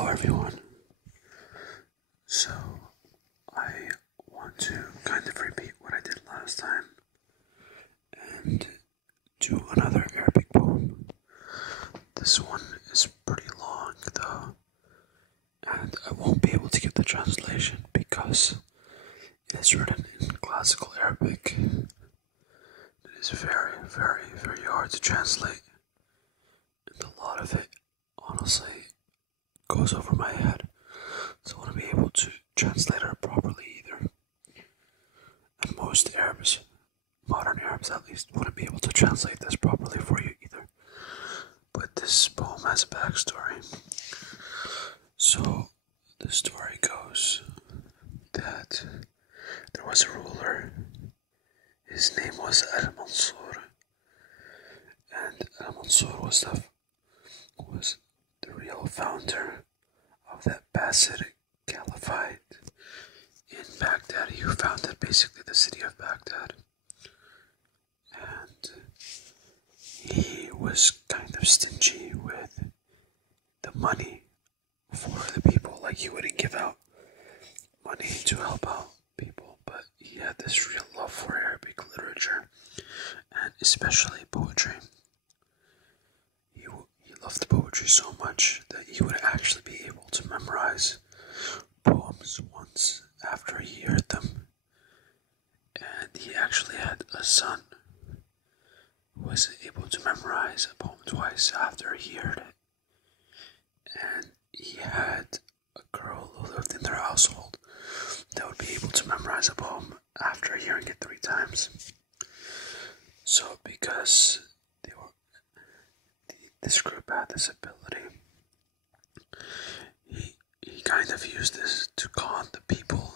Hello everyone. So I want to kind of repeat what I did last time and do another Arabic poem. This one is pretty long though, and I won't be able to get the translation because it is written in classical Arabic. It is very, very, very hard to translate, and a lot of it honestly goes over my head. So I want to be able to translate it properly either. And most Arabs, modern Arabs at least, wouldn't be able to translate this properly for you either. But this poem has a backstory. So the story goes that there was a ruler. His name was Al-Mansur. And Al-Mansur was the real founder of that Abbasid Caliphate in Baghdad. He founded basically the city of Baghdad. And he was kind of stingy with the money for the people. Like, he wouldn't give out money to help out people, but he had this real love for Arabic literature and especially poetry. He loved poetry so much that he would actually be able to memorize poems once after he heard them. And he actually had a son who was able to memorize a poem twice after he heard it. And he had a girl who lived in their household that would be able to memorize a poem after hearing it 3 times. So because this group had this ability, he kind of used this to con the people.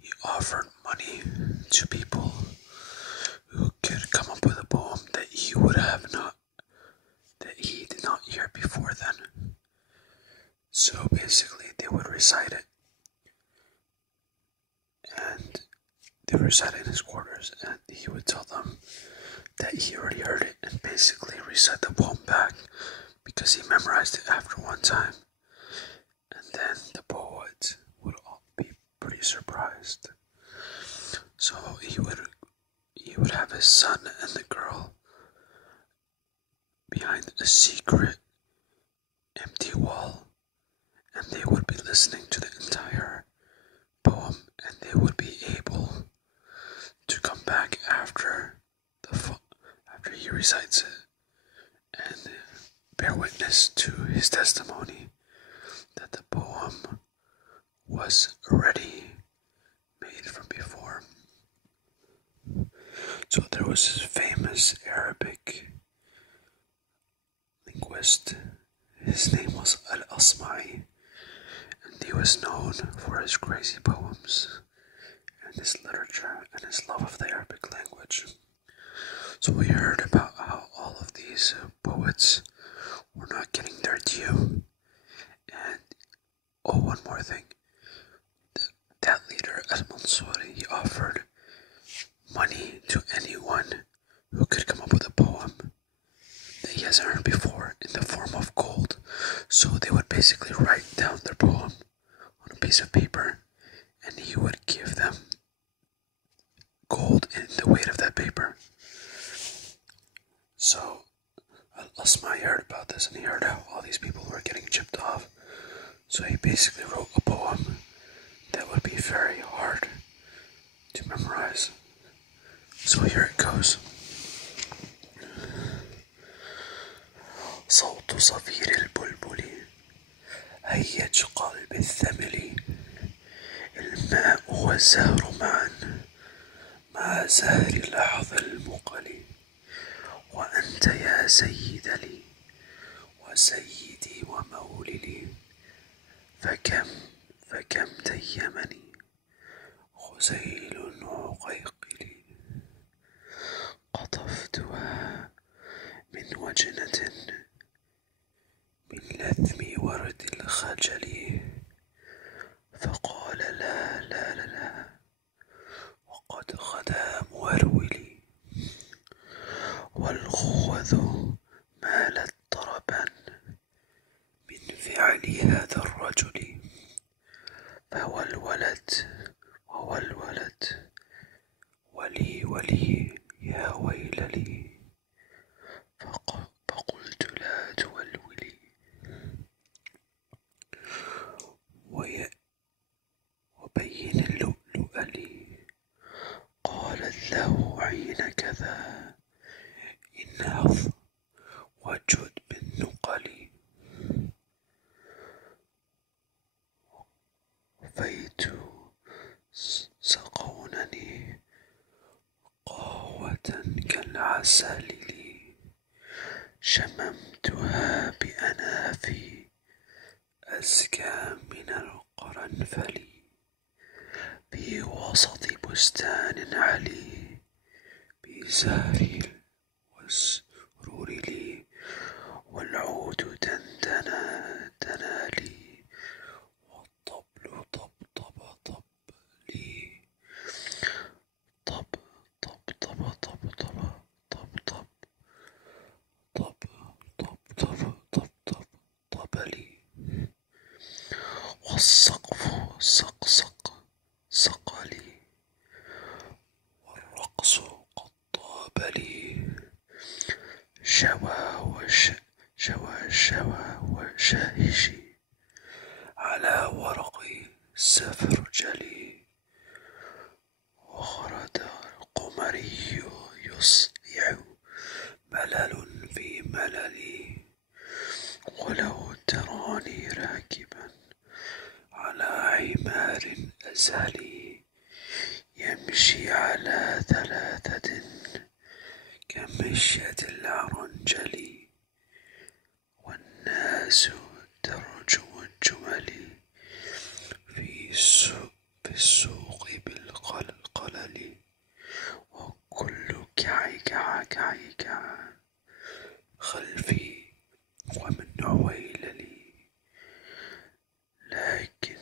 He offered money to people who could come up with a poem that he did not hear before then. So basically they would recite it, and they would recite it in his quarters, and he would tell them that he already heard it and basically recite the poem back because he memorized it after one time. And then the poet would all be pretty surprised. So he would have his son and the girl behind a secret empty wall, and they would be listening to the entire poem, and they would be able to come back after he recites it and bear witness to his testimony that the poem was already made from before. So there was this famous Arabic linguist. His name was Al-Asma'i, and he was known for his crazy poems and his literature and his love of the Arabic language. So we heard about how all of these poets were not getting their due. And one more thing. That leader, Al-Mansuri, he offered money to anyone who could come up with a poem that he hasn't heard before in the form of gold. So they would basically write down their poem on a piece of paper, and he would give them gold in the weight of that paper. So Al-Asma'i heard about this, and he heard how all these people were getting chipped off. So he basically wrote a poem that would be very hard to memorize. So here it goes. صوت صفير البلبل هيج قلب الثمل الماء والزهر معا مع زهر لحظ المقل وأنت يا سيد لي وسيدي وموللي فكم تيمني خزيل عقيقلي قطفتها من وجنة من لثم ورد الخجل فقال لا لا لا لا وقد غدا مورولي والخوذ مالت طربا من فعلها هذا الرجل فهو الولد وهو الولد ولي ولي يا ويل لي فقلت لا تولولي وبين اللؤلؤ لي قالت له عين كذا انهض وجد بالنقل وفيت سقونني قهوة كالعسل لي شممتها بأنافي أزكى من القرنفل في وسط بستان علي بزهر والسرور لي والعود دندنا لي والطبل طب لي طب طب طب طب طب طب طب طب طب طب طب طب طب لي والسقف سق لي والرقص قد طاب لي شوى وشاهشي على ورق سفرجلي وخرد القمري يصيع ملل في مللي ولو تراني راكبا على عمار أزهلي يمشي على ثلاثة كمشية العرنجل والناس ترجم الجمل في السوق بالقلل وكل كعي خلفي ومن عويللي لكن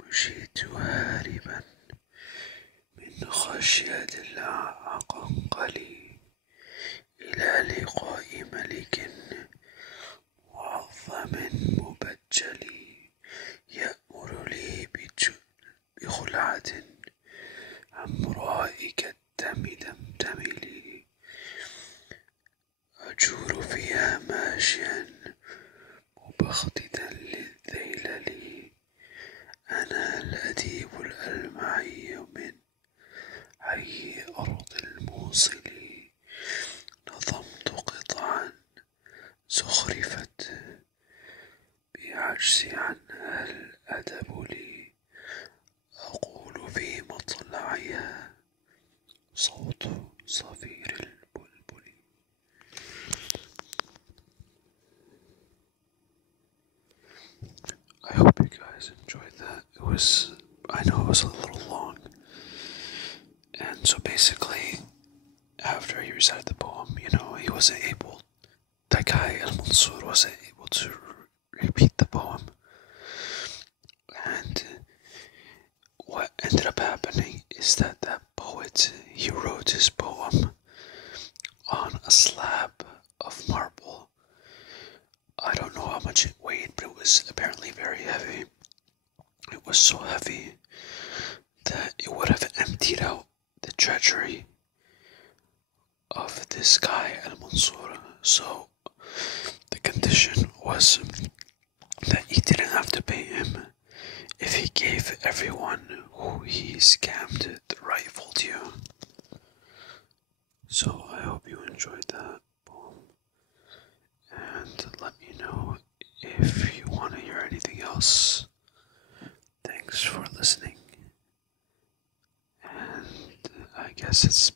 مشيت هاربا من خشية العقنقل إلى لقاء ملك معظم مبجل يأمر لي بخلعة حمراء كالدم دمدمل أجور فيها ماشيا مبختتا للذيلل أنا الأديب الألمعي من حي أرض الموصل نظمت قطعا زخرفت بعجزي عنها الأدب لي أقول في مطلعها صوت صفير البلبل. I hope you guys enjoyed that. I know it was a little long. And so basically, after he recited the poem, he wasn't able, that guy Al-Mansur wasn't able to repeat the poem. And what ended up happening is that poet, he wrote his poem on a slab of marble. I don't know how much it weighed, but it was apparently very heavy. It was so heavy that it would have emptied out the treasury of this guy Al-Mansur. So the condition was that he didn't have to pay him if he gave everyone who he scammed the rifle to. So I hope you enjoyed that poem, and let me know if you want to hear anything else. Thanks for listening, and I guess it's